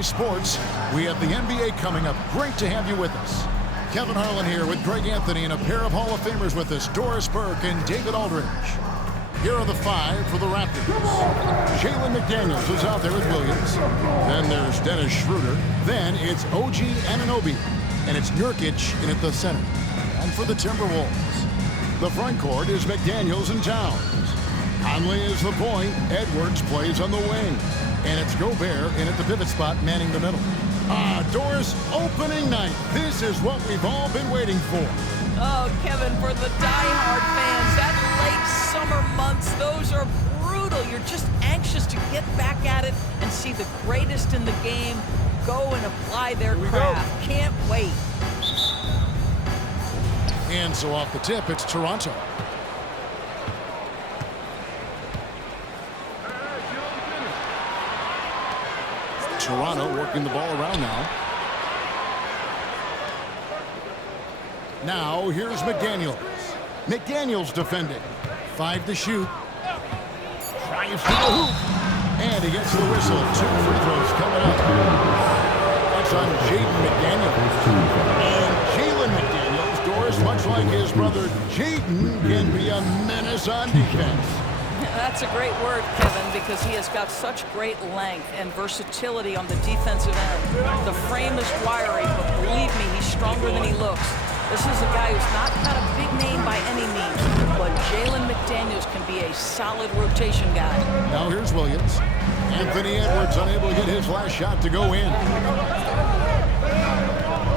Sports, we have the NBA coming up. Great to have you with us. Kevin Harlan here with Greg Anthony and a pair of Hall of Famers with us, Doris Burke and David Aldridge. Here are the five for the Raptors. Jalen McDaniels is out there with Williams. Then there's Dennis Schroeder. Then it's OG Anunoby. And it's Nurkic in at the center. And for the Timberwolves, the front court is McDaniels and Towns. Conley is the point. Edwards plays on the wing. And it's Gobert in at the pivot spot, manning the middle. Doris, opening night. This is what we've all been waiting for. Oh, Kevin, for the diehard fans, that late summer months, those are brutal. You're just anxious to get back at it and see the greatest in the game go and apply their craft. Can't wait. And so off the tip, it's Toronto. Toronto working the ball around now. Now here's McDaniels. McDaniels defending. 5 to shoot. Drives to the hoop. And he gets the whistle. 2 free throws coming up. That's on Jaden McDaniels. And Jalen McDaniels, Doris, much like his brother Jaden, can be a menace on defense. That's a great word, Kevin, because he has got such great length and versatility on the defensive end. The frame is wiry, but believe me, he's stronger than he looks. This is a guy who's not a big name by any means, but Jalen McDaniels can be a solid rotation guy. Now here's Williams. Anthony Edwards unable to get his last shot to go in.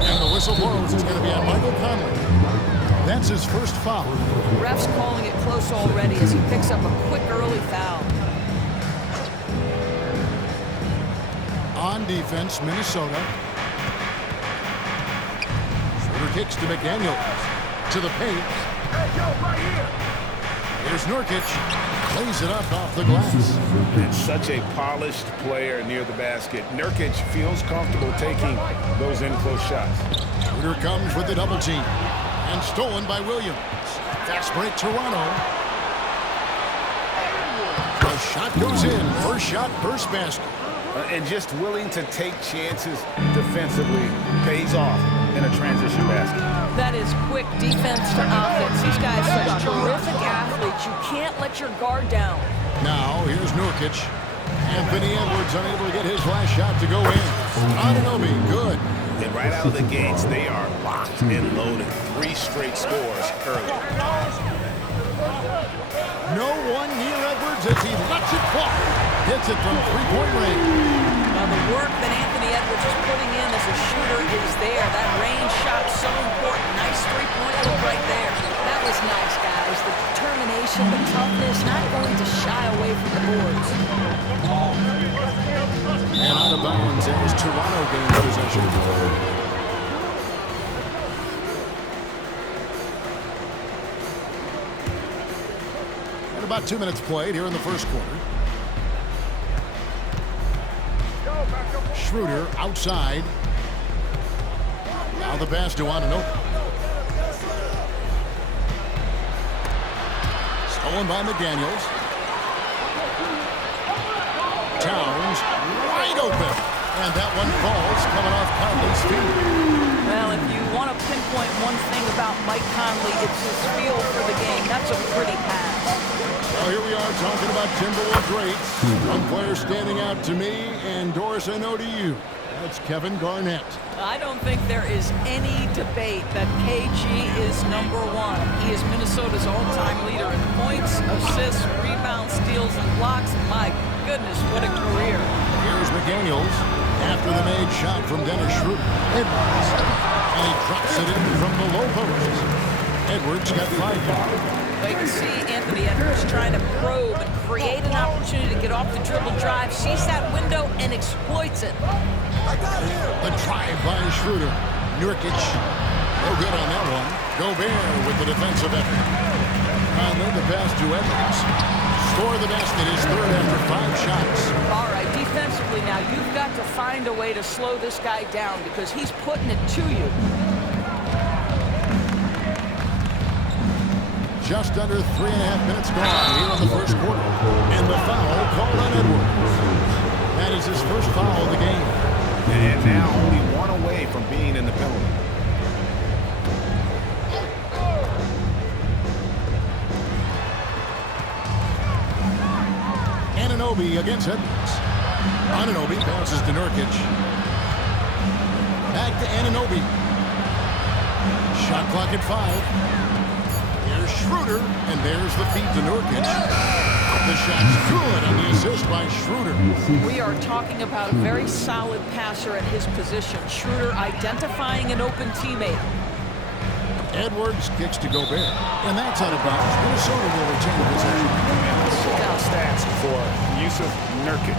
And the whistle blows. It's going to be on Michael Conley. That's his first foul. Ref's calling it close already as he picks up a quick early foul. On defense, Minnesota. Schroeder kicks to McDaniels. To the paint. Here's Nurkic. Plays it up off the glass. It's such a polished player near the basket. Nurkic feels comfortable taking those in-close shots. Schroeder comes with the double team. And stolen by Williams. Fast break, Toronto. The shot goes in. First shot, first basket. And just willing to take chances defensively pays off in a transition basket. That is quick defense to offense. These guys are such terrific athletes. You can't let your guard down. Now, here's Nurkic. Anthony Edwards unable to get his last shot to go in. Anunoby, good. And right out of the gates, they are locked and loaded. 3 straight scores early. No one near Edwards as he lets it fly. Hits it from three-point range. Now the work that Anthony Edwards is putting in as a shooter is there. That range shot so important. Nice three-point look right there. That was nice, guys. The determination, the toughness, not going to shy away from the boards. And out of bounds as Toronto gains possession. And about 2 minutes played here in the first quarter. Schroeder outside. Now the pass to Anunoby. Stolen by McDaniels. Towns wide open. And that one falls coming off Conley's feet. Well, if you want to pinpoint one thing about Mike Conley, it's his feel for the game. That's a pretty pass. Well, here we are talking about Timberwolves greats. One player standing out to me, and Doris, I know to you. That's Kevin Garnett. I don't think there is any debate that KG is #1. He is Minnesota's all-time leader in points, assists, rebounds, steals, and blocks. My goodness, what a career. Here's McDaniels after the made shot from Dennis Schroeder. Edwards. And he drops it in from the low post. Edwards got 5 points. Well, you can see Anthony Edwards trying to probe and create an opportunity to get off the dribble drive, sees that window, and exploits it. The drive by Schroeder. Nurkic. No good on that one. Gobert with the defensive effort. And then the pass to Edwards. Score the basket is third after 5 shots. All right, defensively now, you've got to find a way to slow this guy down because he's putting it to you. Just under 3.5 minutes gone here in the first quarter. And the foul called on Edwards. That is his first foul of the game. And now only one away from being in the penalty. Anunoby against Edwards. Anunoby passes to Nurkic. Back to Anunoby. Shot clock at 5. Here's Schroeder, and there's the feed to Nurkic. The shot's good on the assist by Schroeder. We are talking about a very solid passer at his position. Schroeder identifying an open teammate. Edwards kicks to Gobert, and that's out of bounds. Minnesota will retain possession. Down stats for Jusuf Nurkic.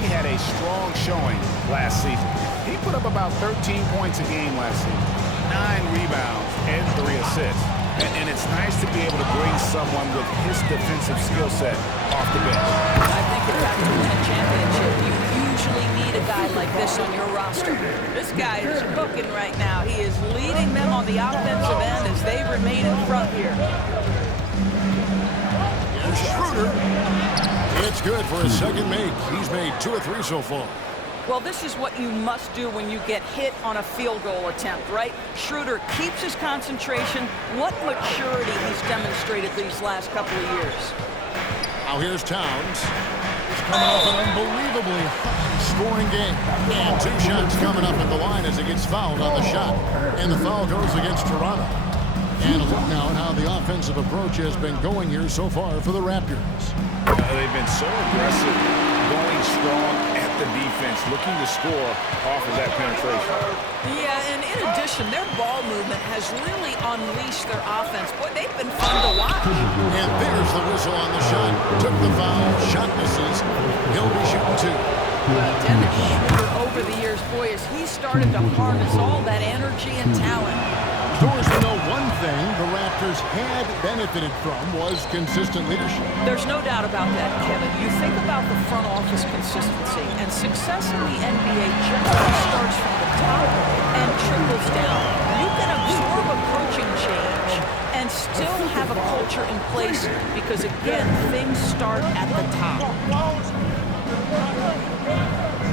He had a strong showing last season. He put up about 13 points a game last season, 9 rebounds, and 3 assists. And it's nice to be able to bring someone with his defensive skill set off the bench. I think in fact to win a championship, you usually need a guy like this on your roster. This guy is cooking right now. He is leading them on the offensive end as they remain in front here. Here's Schroeder. It's good for his second make. He's made 2 of 3 so far. Well, this is what you must do when you get hit on a field goal attempt, right? Schroeder keeps his concentration. What maturity he's demonstrated these last couple of years. Now here's Towns. He's coming off an unbelievably high-scoring game. And 2 shots coming up at the line as he gets fouled on the shot. And the foul goes against Toronto. And a look now at how the offensive approach has been going here so far for the Raptors. They've been so aggressive, going strong at the defense, looking to score off of that penetration. Yeah, and in addition, their ball movement has really unleashed their offense. Boy, they've been fun to watch. And there's the whistle on the shot. Took the foul, shot misses. He'll be shooting 2. Dennis Schroeder over the years, boy, as he started to harness all that energy and talent. Doors, we know one thing the Raptors had benefited from was consistent leadership. There's no doubt about that, Kevin. You think about the front office consistency, and success in the NBA generally starts from the top and trickles down. You can absorb a coaching change and still have a culture in place because, again, things start at the top.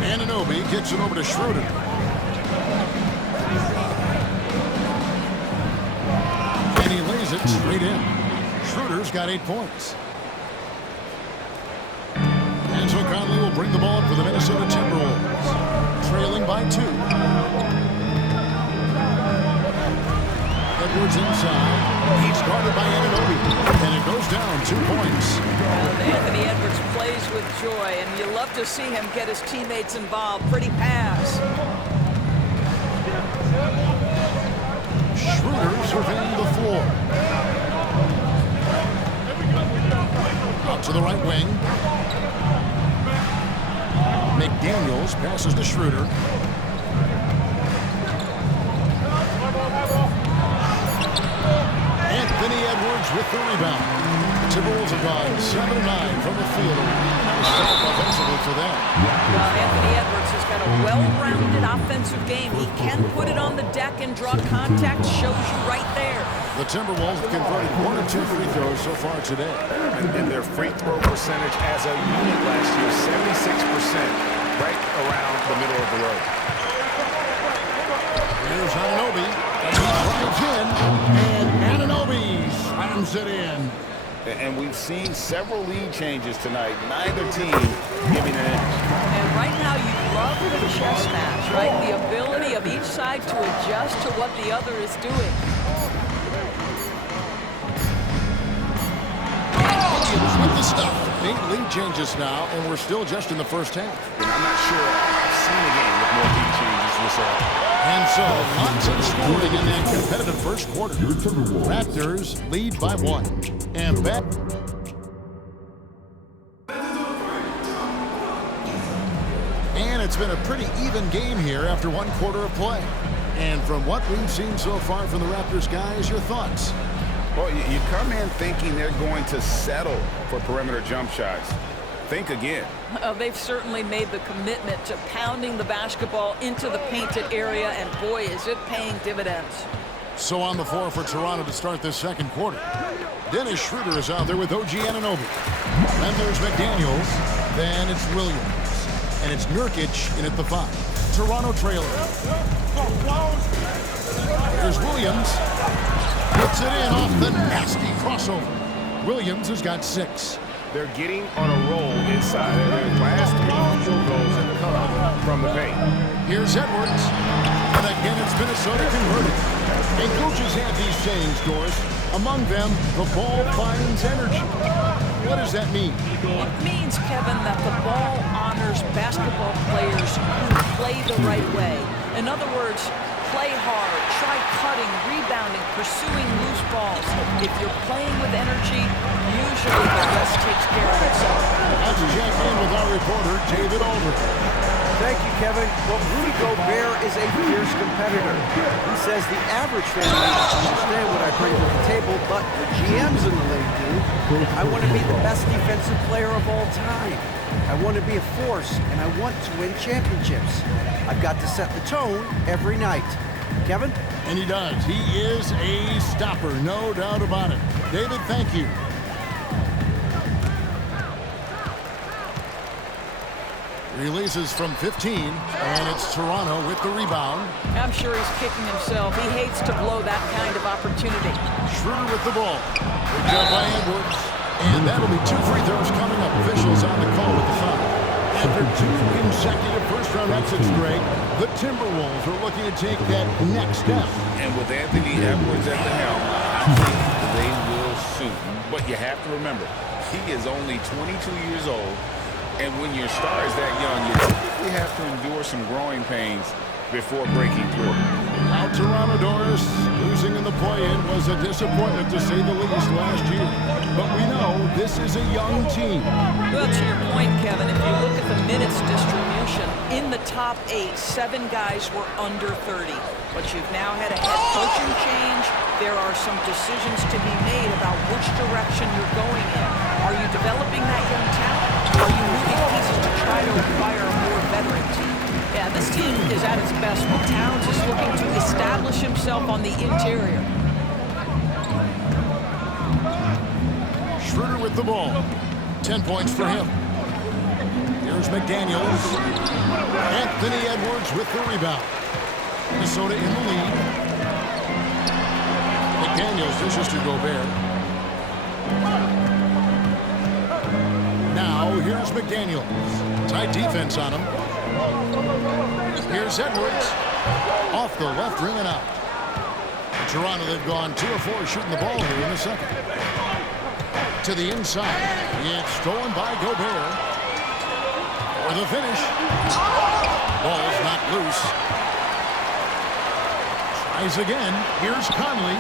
Anunoby gets it over to Schroeder. And he lays it straight in. Schroeder's got 8 points. Angelo Conley will bring the ball up for the Minnesota Timberwolves. Trailing by 2. Edwards inside. He's guarded by Anunoby. And it goes down 2 points. Anthony Edwards plays with joy, and you love to see him get his teammates involved. Pretty pass. Schroeder surveying the floor. Out to the right wing. McDaniels passes to Schroeder. Anthony Edwards with the rebound. Timberwolves have gone 7-9 from the field. Nice start offensively for them. Well, Anthony Edwards has got a well-rounded offensive game. He can put it on the deck and draw contact. Shows you right there. The Timberwolves have converted 1 or 2 free throws so far today. And their free throw percentage as a unit last year, 76%, right around the middle of the road. Here's Anunoby. And he drives in. And Anunoby slams it in. And we've seen several lead changes tonight. Neither team giving an inch. And right now you love the chess match, right? The ability of each side to adjust to what the other is doing. With the stuff. 8 lead changes now, and we're still just in the first half. And I'm not sure I've seen a game with more lead changes this early. And so, lots of scoring in that competitive first quarter. Raptors lead by 1. And back. And it's been a pretty even game here after 1 quarter of play. And from what we've seen so far from the Raptors guys, your thoughts? Well, you come in thinking they're going to settle for perimeter jump shots. Think again. They've certainly made the commitment to pounding the basketball into the painted area, and boy, is it paying dividends. So on the floor for Toronto to start this second quarter. Dennis Schroeder is out there with OG Anunoby. Then there's McDaniels. Then it's Williams. And it's Nurkic in at the 5. Toronto trailing. Here's Williams. Puts it in off the nasty crossover. Williams has got 6. They're getting on a roll inside. Their last 3 field goals have come from the paint. Here's Edwards. And again, it's Minnesota converted. And coaches have these sayings, Doris. Among them, the ball finds energy. What does that mean? It means, Kevin, that the ball honors basketball players who play the right way. In other words, play hard, try cutting, rebounding, pursuing loose balls. If you're playing with energy, usually the rest takes care of itself. Let's check in with our reporter, David Aldridge. Thank you, Kevin. Well, Rudy Gobert is a fierce competitor. He says the average fan may not understand what I bring to the table, but the GMs in the league do. I want to be the best defensive player of all time. I want to be a force, and I want to win championships. I've got to set the tone every night. Kevin? And he does. He is a stopper, no doubt about it. David, thank you. Releases from 15, and it's Toronto with the rebound. I'm sure he's kicking himself. He hates to blow that kind of opportunity. Schroeder with the ball. Picked up by Edwards. And that'll be 2 free throws coming up. Officials on the call with the foul. After 2 consecutive first-round exits, Greg, the Timberwolves are looking to take that next step. And with Anthony Edwards at the helm, I think they will soon. But you have to remember, he is only 22 years old. And when your star is that young, you typically have to endure some growing pains before breaking through. Now Toronto, Doris, losing in the play-in was a disappointment to say the least last year. But we know this is a young team. Well, to your point, Kevin, if you look at the minutes distribution, in the top 8, 7 guys were under 30. But you've now had a head coaching change. There are some decisions to be made about which direction you're going in. Are you developing that young talent? Are you moving pieces to try to acquire a more veteran team? Yeah, this team is at its best when Towns is looking to establish himself on the interior. Schroeder with the ball. 10 points for him. Here's McDaniels. Anthony Edwards with the rebound. Minnesota in the lead. McDaniels dishes to Gobert. Now here's McDaniels. Tight defense on him. Here's Edwards. Off the left rim and out. In Toronto, they've gone 2 of 4 shooting the ball here in the second. To the inside. It's stolen by Gobert. For the finish. Ball's not loose. Tries again. Here's Conley.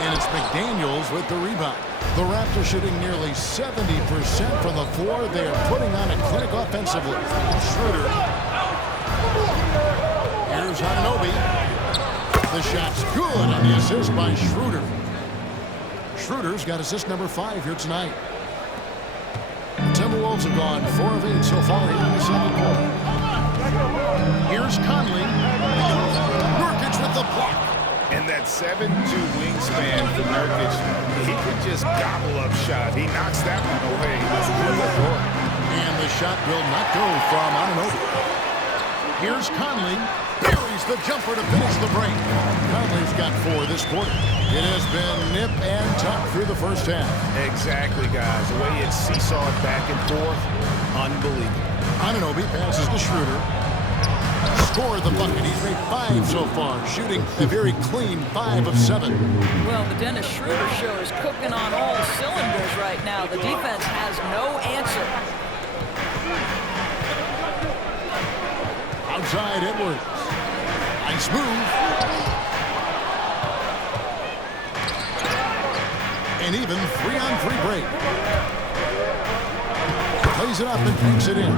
And it's McDaniels with the rebound. The Raptors shooting nearly 70% from the floor. They are putting on a clinic offensively. Schroeder. Here's Anunoby. The shot's good on the assist by Schroeder. Schroeder's got assist number 5 here tonight. The Timberwolves have gone 4 of 8 so far here in the second quarter. Here's Conley. Nurkic with the block. And that 7'2" wingspan for Nurkic, he can just gobble up shot. He knocks that one away. He doesn't let that go. And the shot will not go from Anunoby. Here's Conley. Buries the jumper to finish the break. Conley's got 4 this quarter. It has been nip and tuck through the first half. Exactly, guys. The way it's seesawed back and forth, unbelievable. Anunoby passes to Schroeder. Scored the bucket. He's made 5 so far, shooting a very clean 5 of 7. Well, the Dennis Schroeder show is cooking on all cylinders right now. The defense has no answer. Outside Edwards. Nice move. And even 3-on-3 break. Plays it up and banks it in.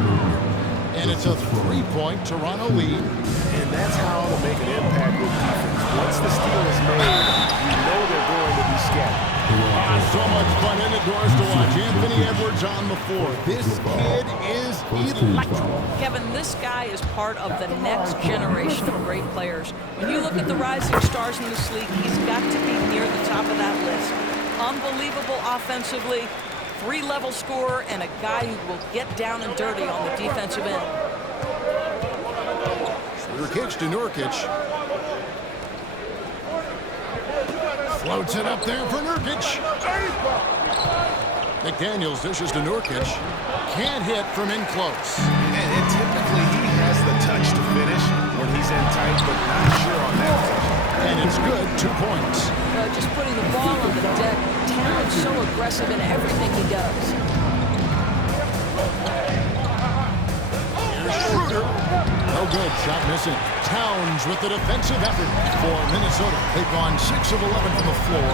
And it's a 3-point Toronto lead. And that's how to make an impact with defense. Once the steal is made, you know they're going to be scattered. So much fun in the doors to watch. Anthony Edwards on the floor. This kid is electric. Kevin, this guy is part of the next generation of great players. When you look at the rising stars in this league, he's got to be near the top of that list. Unbelievable offensively, 3-level scorer, and a guy who will get down and dirty on the defensive end. kicks to Nurkic. Floats it up there for Nurkic. McDaniels dishes to Nurkic. Can't hit from in close. And typically he has the touch to finish when he's in tight, but not sure on that position. And it's good, 2 points. Just putting the ball on the deck. Towns so aggressive in everything he does. Here's Schroeder. No good, shot missing. Towns with the defensive effort for Minnesota. They've gone 6 of 11 from the floor.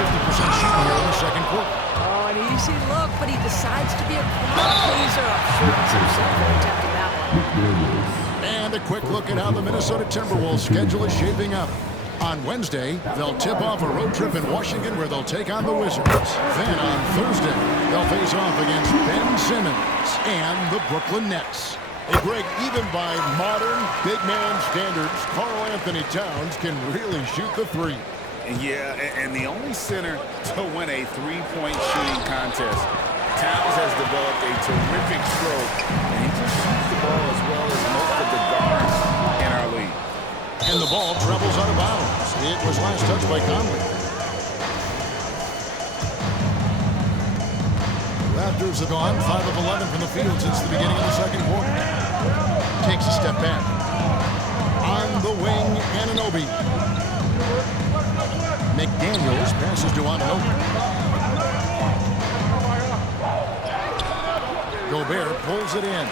50% shooting here in the second quarter. Oh, an easy look, but he decides to be a crowd pleaser. Shoots himself for attempting that one. And a quick look at how the Minnesota Timberwolves schedule is shaping up. On Wednesday, they'll tip off a road trip in Washington where they'll take on the Wizards. Then on Thursday, they'll face off against Ben Simmons and the Brooklyn Nets. They break even by modern big man standards. Karl Anthony Towns can really shoot the three. Yeah, and the only center to win a three-point shooting contest. Towns has developed a terrific stroke, and he just shoots the ball as well as most of the guards in our league. And the ball travels out of bounds. It was last touched by Conley. Raptors have gone 5 of 11 from the field since the beginning of the second quarter. Takes a step back. On the wing, Anunoby. McDaniels passes to Anunoby. Gobert pulls it in.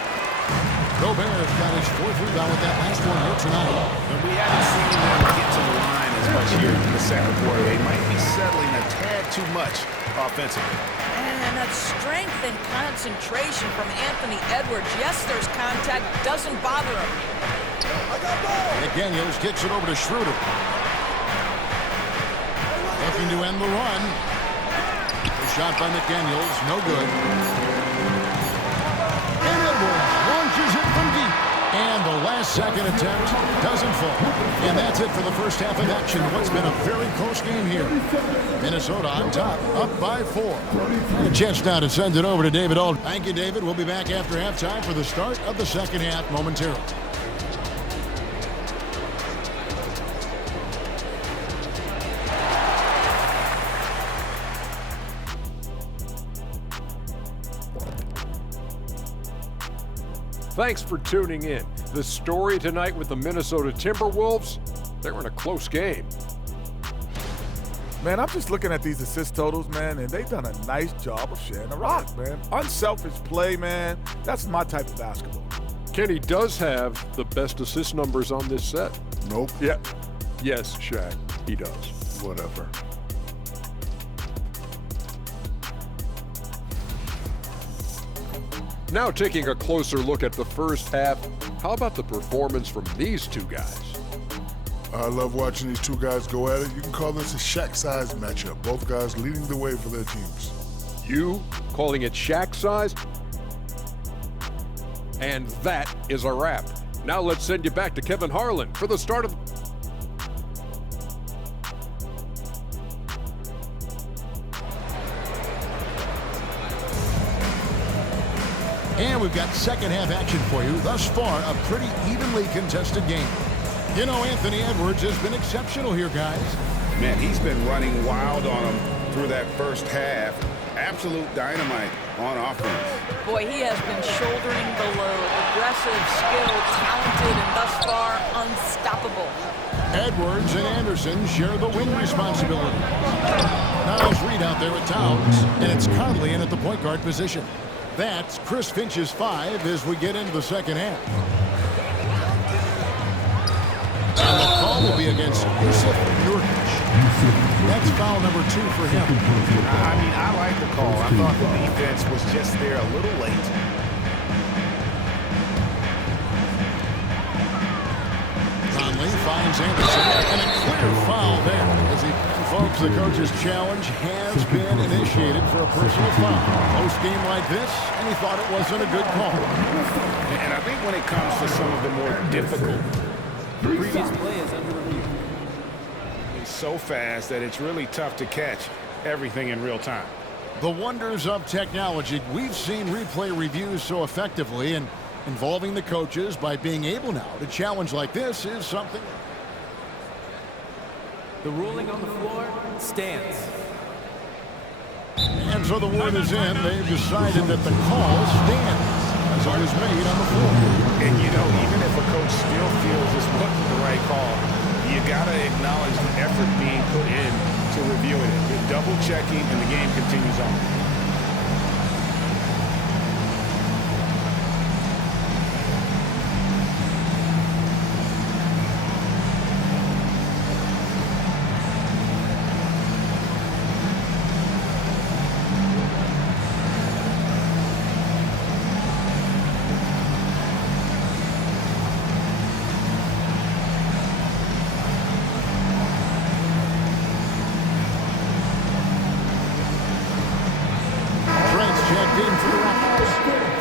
Gobert got his 4th rebound with that last one here tonight. But we haven't seen them get to the line as much here in the second quarter. They might be settling a tad too much offensively. And that strength and concentration from Anthony Edwards. Yes, there's contact. Doesn't bother him. McDaniels kicks it over to Schroeder. Looking to end the run. The shot by McDaniels, no good. And Edwards launches it from deep. And the last-second attempt doesn't fall. And that's it for the first half of action. What's been a very close game here. Minnesota on top, up by 4. A chance now to send it over to David Aldridge. Thank you, David. We'll be back after halftime for the start of the second half momentarily. Thanks for tuning in. The story tonight with the Minnesota Timberwolves, they were in a close game. Man, I'm just looking at these assist totals, man, and they've done a nice job of sharing the rock, man. Unselfish play, man. That's my type of basketball. Kenny does have the best assist numbers on this set. Nope. Yeah. Yes, Shaq, he does. Whatever. Now taking a closer look at the first half, how about the performance from these two guys? I love watching these two guys go at it. You can call this a Shaq-size matchup. Both guys leading the way for their teams. You calling it Shaq size? And that is a wrap. Now let's send you back to Kevin Harlan for the start of... And we've got second half action for you. Thus far, a pretty evenly contested game. You know, Anthony Edwards has been exceptional here, guys. Man, he's been running wild on them through that first half. Absolute dynamite on offense. Boy, he has been shouldering the load. Aggressive, skilled, talented, and thus far, unstoppable. Edwards and Anderson share the wing responsibility. Niles Reed out there at Towns, and it's Conley in at the point guard position. That's Chris Finch's 5 as we get into the second half. And the call will be against Jusuf Nurkic. That's foul number 2 for him. I mean, I like the call. I thought the defense was just there a little late. Conley finds Anderson, and a clear foul there. As he, folks, the coach's challenge has been initiated for a personal foul. Close game like this, and he thought it wasn't a good call. And I think when it comes to some of the more difficult, The previous play is under review. it's so fast that it's really tough to catch everything in real time. The wonders of technology. We've seen replay reviews so effectively, and Involving the coaches by being able now to challenge like this is something. The ruling on the floor stands. And so the word is in. They've decided that the call stands as it was made on the floor. And, you know, even if a coach still feels this wasn't the right call, you got to acknowledge the effort being put in to reviewing it. They're double-checking, and the game continues on.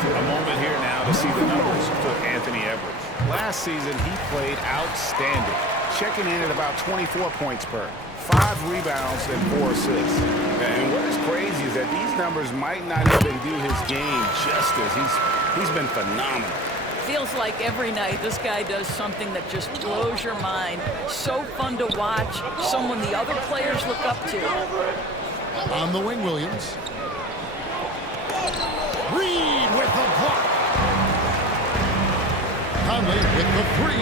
A moment here now to see the numbers for Anthony Edwards. Last season, he played outstanding, checking in at about 24 points per, 5 rebounds and 4 assists. And what is crazy is that these numbers might not even do his game justice. He's been phenomenal. Feels like every night this guy does something that just blows your mind. So fun to watch, someone the other players look up to. On the wing, Williams. Reed with the block. Conley with the 3.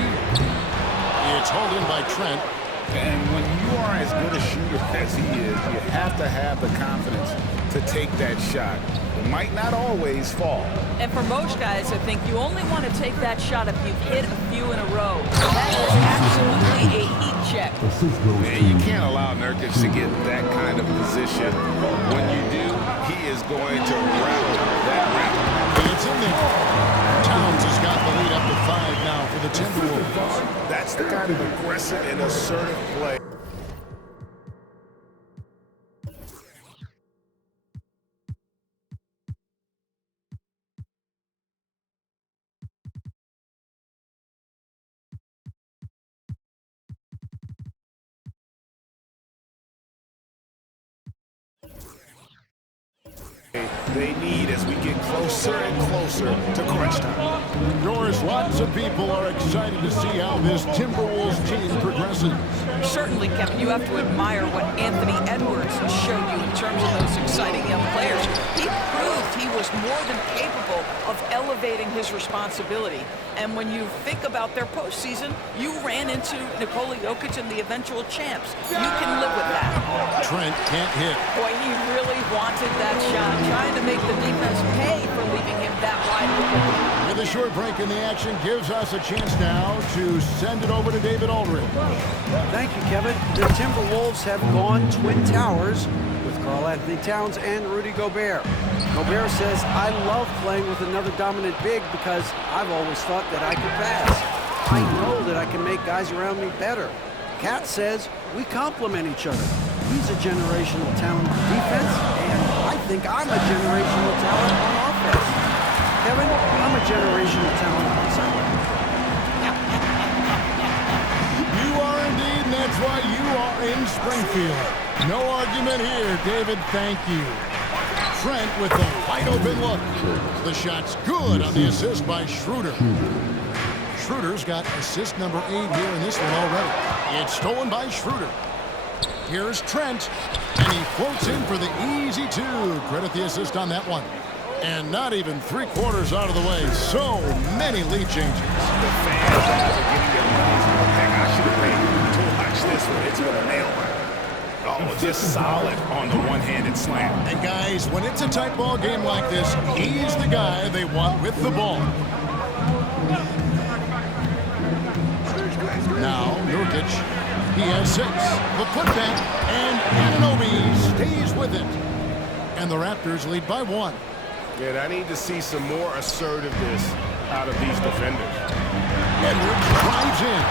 It's hauled in by Trent. And when you are as good a shooter as he is, you have to have the confidence to take that shot. It might not always fall. And for most guys, I think you only want to take that shot if you've hit a few in a row. That is absolutely a heat check. Man, you can't allow Nurkic to get that kind of position. When you do, he is going to rattle that rim. It's in there. Towns has got the lead up to 5 now for the Timberwolves. That's the kind of aggressive and assertive play. They need as we get closer and closer to crunch time. Doris, lots of people are excited to see how this Timberwolves team progresses. Certainly, Kevin, you have to admire what Anthony Edwards has shown you in terms of those exciting young players. He proved he was more than capable of elevating his responsibility. And when you think about their postseason, you ran into Nikola Jokic and the eventual champs. You can live with that. Trent can't hit. Boy, he really wanted that shot, trying to make the defense pay for leaving him that wide open. With a short break in the action gives us a chance now to send it over to David Aldridge. Thank you, Kevin. The Timberwolves have gone Twin Towers with Karl-Anthony Towns and Rudy Gobert. Gobert says, I love playing with another dominant big because I've always thought that I could pass. I know that I can make guys around me better. Cat says, we complement each other. He's a generational talent on defense, and I think I'm a generational talent on offense. Kevin, I'm a generational talent on Sunday. You are indeed, and that's why you are in Springfield. No argument here, David. Thank you. Trent with the wide open look. The shot's good on the assist by Schroeder. Schroeder's got assist number 8 here in this one already. It's stolen by Schroeder. Here's Trent, and he floats in for the easy 2. Credit the assist on that one. And not even 3/4 out of the way. So many lead changes. The fans are getting their money's worth. Heck, I should have paid to watch this one. It's been a nail biter. Oh, just solid on the one-handed slam. And guys, when it's a tight ball game like this, he's the guy they want with the ball. Now, Nurkic, he has 6. The putback, and Anunoby stays with it. And the Raptors lead by 1. Yeah, I need to see some more assertiveness out of these defenders. Edwards drives in.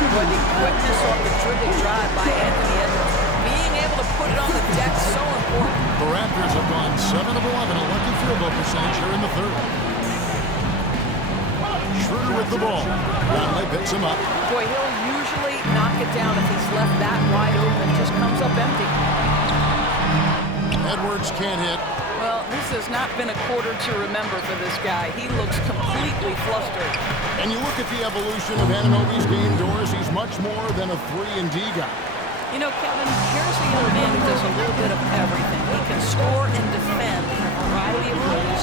But the quickness on the dribble drive by Anthony Edwards, being able to put it on the deck, so important. The Raptors have gone 7 of 11, a lucky field goal percentage here in the 3rd. Schroeder with the ball. Conley picks him up. Boy, he'll usually knock it down if he's left that wide open. Just comes up empty. Edwards can't hit. Well, this has not been a quarter to remember for this guy. He looks completely flustered. And you look at the evolution of Anunoby's game, Doris, he's much more than a 3-and-D guy. You know, Kevin, here's a young man who does a little bit of everything. He can score and defend in a variety of ways,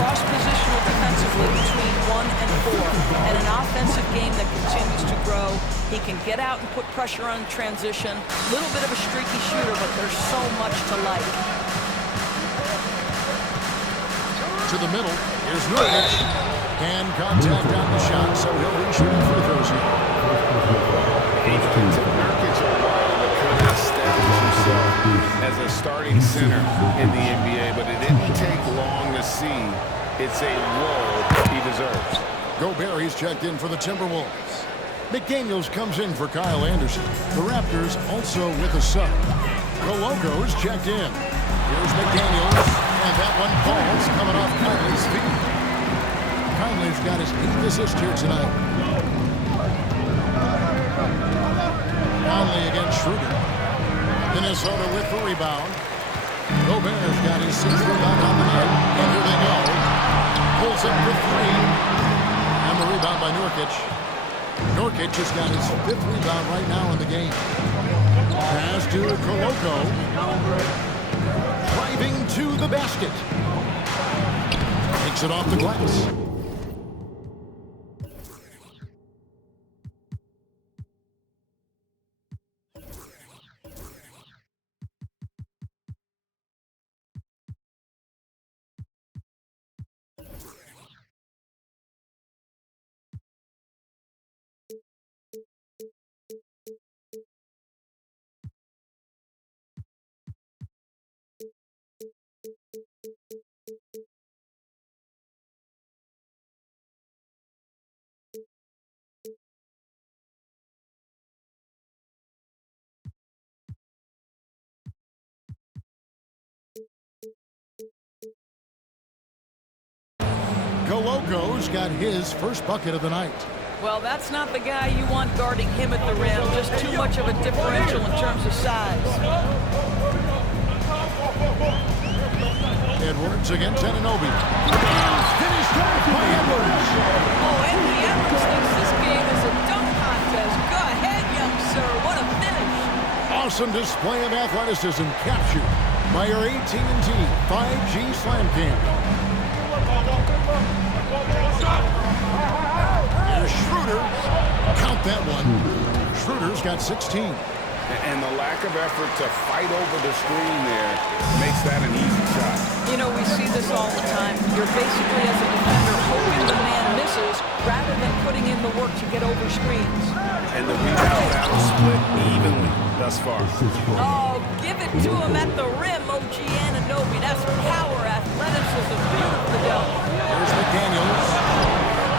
cross-positional defensively between 1 and 4, and an offensive game that continues to grow. He can get out and put pressure on transition. A little bit of a streaky shooter, but there's so much to like. To the middle, here's Nurkic. Hand contact on the shot, so he'll be shooting free throws here. Nurkic established himself as a starting center in the NBA, but it didn't take long to see it's a role he deserves. Gobert, he's checked in for the Timberwolves. McDaniels comes in for Kyle Anderson. The Raptors also with a sub. Coloco's checked in. Here's McDaniels. And that one falls coming off Conley's feet. Conley's got his 8th assist here tonight. Conley against Schroeder. Minnesota with the rebound. Gobert's got his 6th rebound on the night. And here they go. Pulls up for 3. And the rebound by Nurkic. Nurkic has got his 5th rebound right now in the game. Pass to Coloco. Driving to the basket. Takes it off the glass. Coloco's got his first bucket of the night. Well, that's not the guy you want guarding him at the rim. Just too much of a differential in terms of size. Edwards against Anunoby. Finished off by Edwards. Oh, Anthony Edwards thinks this game is a dunk contest. Go ahead, young sir. What a finish. Awesome display of athleticism captured by your AT&T 5G Slam Cam. Here's Schroeder. Count that one. Schroeder's got 16. And the lack of effort to fight over the screen there makes that an easy shot. You know, we see this all the time. You're basically, as a defender, hoping the man misses rather than putting in the work to get over screens. And the rebound battle split evenly thus far. Oh, give it to him at the rim, OG Anunoby. That's power, athleticism, beautifully done. There's McDaniels.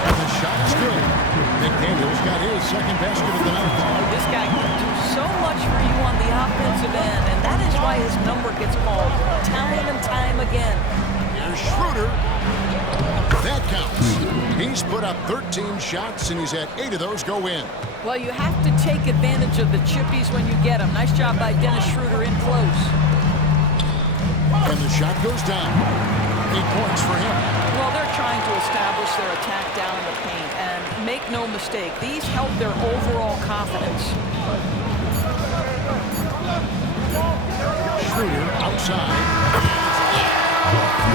And the shot is good. McDaniels got his second basket of the night. This guy can do so much for you on the offensive end, and that is why his number gets called time and time again. Here's Schroeder. That counts. He's put up 13 shots, and he's had 8 of those go in. Well, you have to take advantage of the chippies when you get them. Nice job by Dennis Schroeder in close. And the shot goes down. 8 points for him. Well, they're trying to establish their attack down in the paint, and make no mistake, these help their overall confidence. Schroeder outside.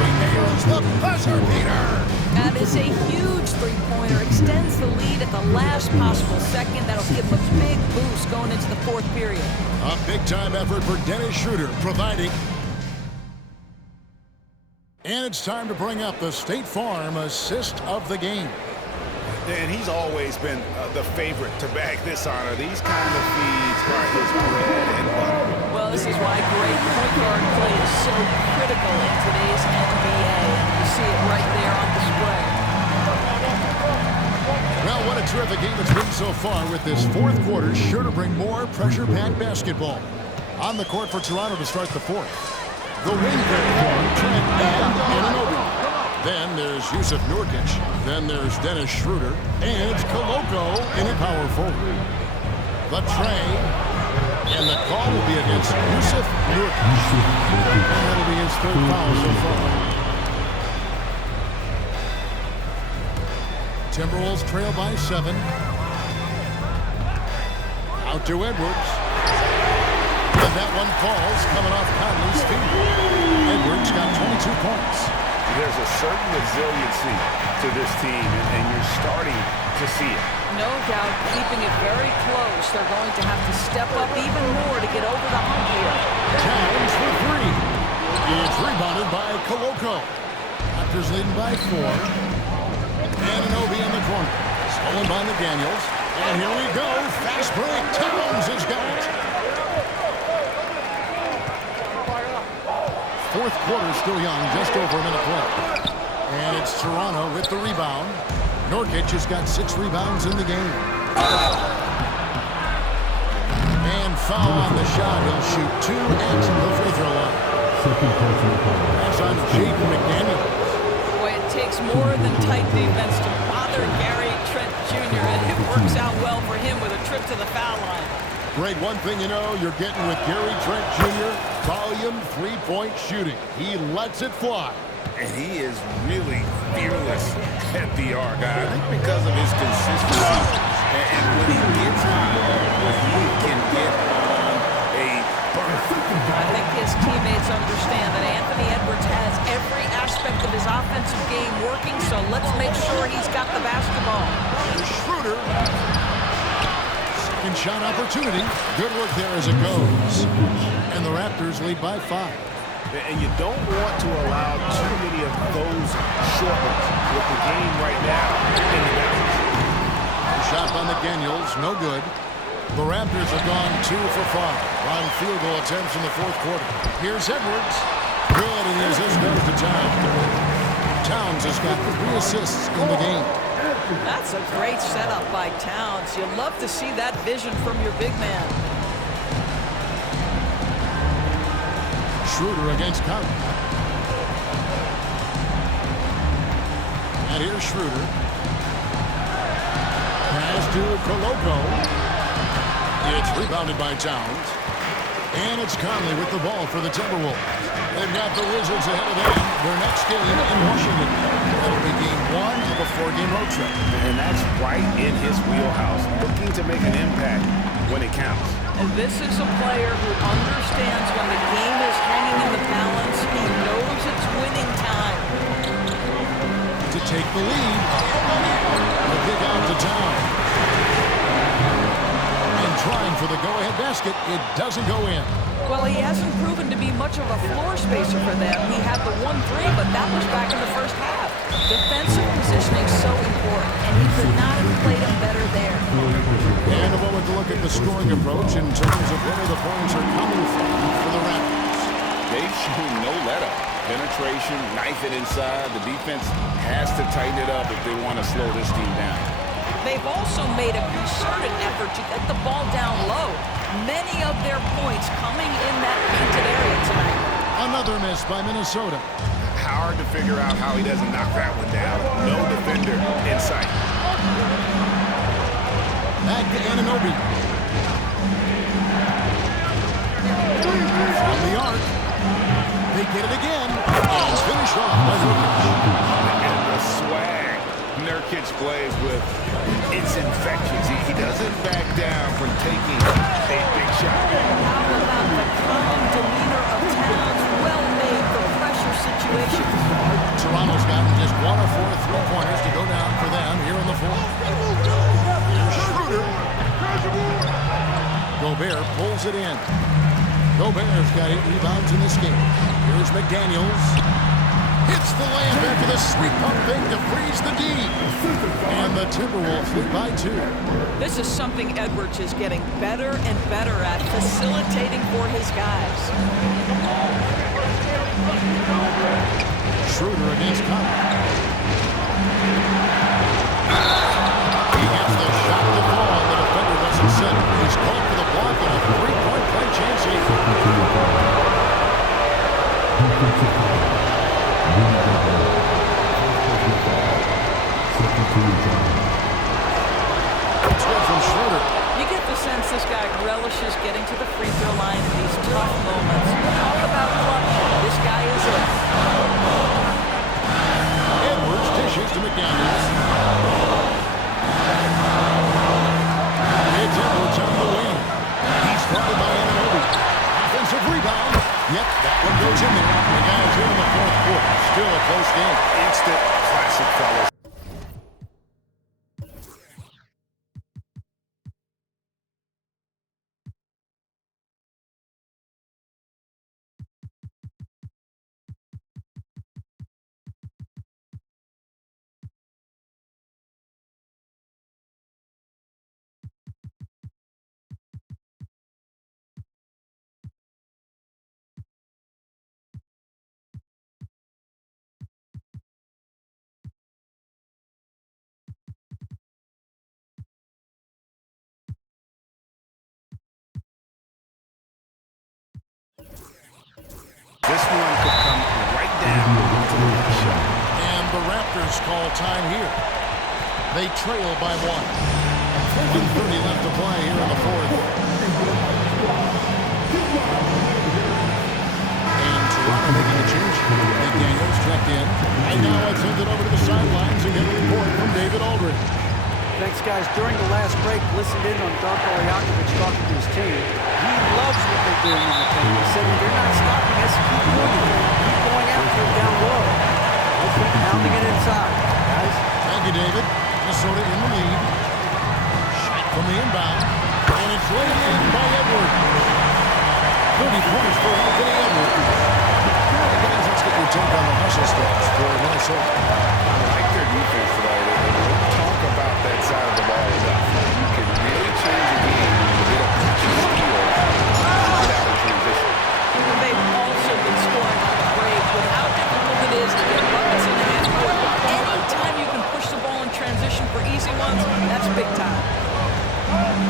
He nails the buzzer beater. That is a huge three-pointer. Extends the lead at the last possible second. That'll give them a big boost going into the 4th period. A big-time effort for Dennis Schroeder, providing. And it's time to bring up the State Farm assist of the game. And he's always been the favorite to bag this honor. These kind of feeds are his bread and butter. Well, this is why great point guard play is so critical in today's NBA. And you see it right there on display. Well, what a terrific game it's been so far, with this 4th quarter sure to bring more pressure-packed basketball. On the court for Toronto to start the 4th. The wing there for Trent and Anunoby. Then there's Jusuf Nurkic. Then there's Dennis Schroeder. And it's Coloco in a power forward. The tray. And the call will be against Jusuf Nurkic. And that'll be his third foul so far. Timberwolves trail by 7. Out to Edwards. And that one falls, coming off Conley's feet. Edwards got 22 points. There's a certain resiliency to this team, and you're starting to see it. No doubt, keeping it very close. They're going to have to step up even more to get over the hump here. Towns for 3. It's rebounded by Koloko. Raptors leading by 4. Anunoby in the corner. Stolen by McDaniels. And here we go. Fast break. Towns has got it. Fourth quarter still young. Just over a minute left. And it's Toronto with the rebound. Nurkic has got 6 rebounds in the game. And foul on the shot. He'll shoot 2 at the free throw line. That's on Jaden McDaniels. Boy, it takes more than tight defense to bother Gary Trent Jr., and it works out well for him with a trip to the foul line. Great, one thing you know, you're getting with Gary Trent Jr., volume 3-point shooting. He lets it fly. And he is really fearless at the arc, I think because of his consistency. And when he gets hot, he can get on a burst. I think his teammates understand that Anthony Edwards has every aspect of his offensive game working, so let's make sure he's got the basketball. Here's Schroeder. Second shot opportunity. Good work there as it goes. And the Raptors lead by 5. And you don't want to allow too many of those short ones with the game right now in the balance. Shot by McDaniels, no good. The Raptors have gone 2 for 5 on field goal attempts in the fourth quarter. Here's Edwards. Good, and his assist goes to Towns. Towns has got 3 assists in the game. That's a great setup by Towns. You love to see that vision from your big man. Schroeder against Conley. And here's Schroeder. Pass to Koloko. It's rebounded by Towns. And it's Conley with the ball for the Timberwolves. They've got the Wizards ahead of them. Their next game in Washington. That'll be game 1 of a 4-game road trip. And that's right in his wheelhouse. Looking to make an impact when it counts. And this is a player who understands when the game is hanging in the balance. He knows it's winning time. To take the lead. The kick out to Towns. And trying for the go-ahead basket. It doesn't go in. Well, he hasn't proven to be much of a floor spacer for them. He had the 1-3, but that was back in the first half. Defensive positioning is so important, and he could not have played him better there. And a moment to look at the scoring approach in terms of where the points are coming from for the Raptors. They've shown no let-up. Penetration, knife it inside. The defense has to tighten it up if they want to slow this team down. They've also made a concerted effort to get the ball down low. Many of their points coming in that painted area tonight. Another miss by Minnesota. Hard to figure out how he doesn't knock that one down. No defender in sight. Back to Anunoby. From the arc. They get it again. And finish off by Nurkic. And the swag Nurkic plays with, it's infectious. He doesn't back down from taking a big shot. How about the calm demeanor of Towns? Well made for pressure situations. Toronto's gotten just 1 of 4 3-pointers to go down for them here in the fourth. Here's Schroeder. Gobert pulls it in. Gobert's got 8 rebounds in this game. Here's McDaniels. Hits the layup after the sweep pump fake to freeze the D. And the Timberwolves lead by 2. This is something Edwards is getting better and better at, facilitating for his guys. Schroeder against Conley. He gets the shot to fall, and the defender doesn't set it. He's called for the block and a 3-point play chance here. It's good from Schroeder. You get the sense this guy relishes getting to the free throw line in these tough moments. Talk about clutch. This guy is it. Edwards dishes to McDaniels. It's Edwards on the wing. He's guarded by Anunoby. Offensive rebound. Yep, that one goes in there. The guys here in the fourth quarter. Still a close game. Instant classic, fellas. This one could come right down to the shot. And the Raptors call time here. They trail by 1. 1:30 left to play here in the fourth. And Toronto making a change. McDaniels checked in. And now I send it over to the sidelines and get a report from David Aldridge. Thanks, guys. During the last break, listened in on Darko Rajakovic talking to his team. He loves what they're doing in the paint. He said, if you're not stopping us, keep doing it. Keep going after it down low. We'll keep pounding it inside, guys. Thank you, David. Minnesota in the lead. Shot from the inbound. And it's laid in by Edwards. 30 points for Anthony Edwards. Guys, let's get your take on the hustle steps for Minnesota. I like their defense tonight. And we'll talk about that side of the ball enough. You can really change a game when you get a bunch of steal without a transition. They've also been scoring on the break with how difficult it is to get buckets in the half court. Anytime you can push the ball in transition for easy ones, that's big time.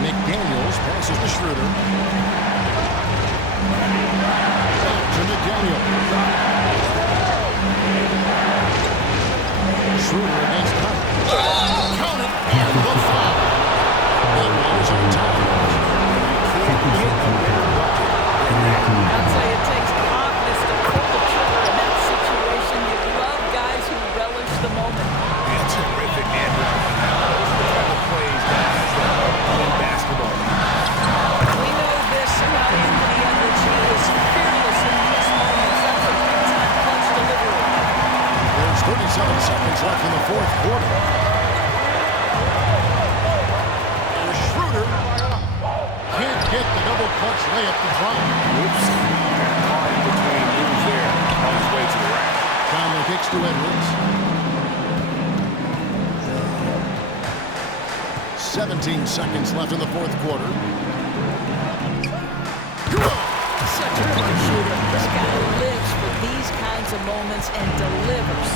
McDaniels passes to Schroeder. To McDaniels. Schroeder against Conner. Count it, and the foul. And Warriors on top. Can't get a better bucket than that. I'd say it takes confidence to pull the trigger in that situation. You love guys who relish the moment. It's terrific, man. Those are the type of plays guys that win basketball. We know this about Anthony Edwards. He is fearless in these moments. That's a big-time clutch delivery. There's 37 seconds left in the fourth quarter. And Schroeder can't get the double clutch layup to drop. Oops. Got caught in between moves there on his way to the rack. Conley kicks to Edwards. 17 seconds left in the fourth quarter. Such a good shooter. This guy lives for these kinds of moments and delivers.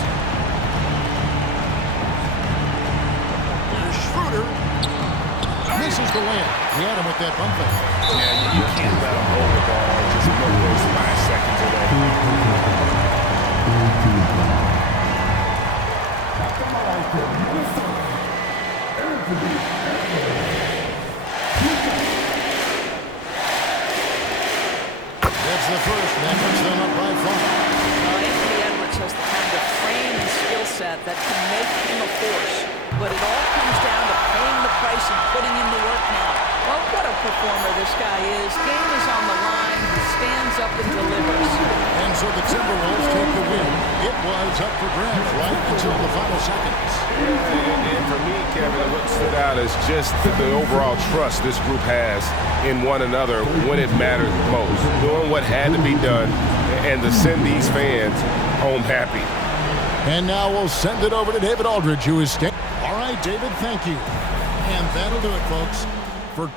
Here's Schroeder. Misses the layup. He had him with that bump fake. Yeah, you can't let him hold the ball and just put those last seconds away. That's the first. That puts them up by 5. Now, Anthony Edwards has the kind of frame and skill set that can make him a force. But it all comes down to paying the price and putting in the work now. Well, what a performer this guy is. Game is on the line. He stands up and delivers. And so the Timberwolves take the win. It was up for grabs right until the final seconds. And for me, Kevin, what stood out is just the overall trust this group has in one another when it mattered most. Doing what had to be done and to send these fans home happy. And now we'll send it over to David Aldridge, who is staying. All right, David, thank you. And that'll do it, folks, for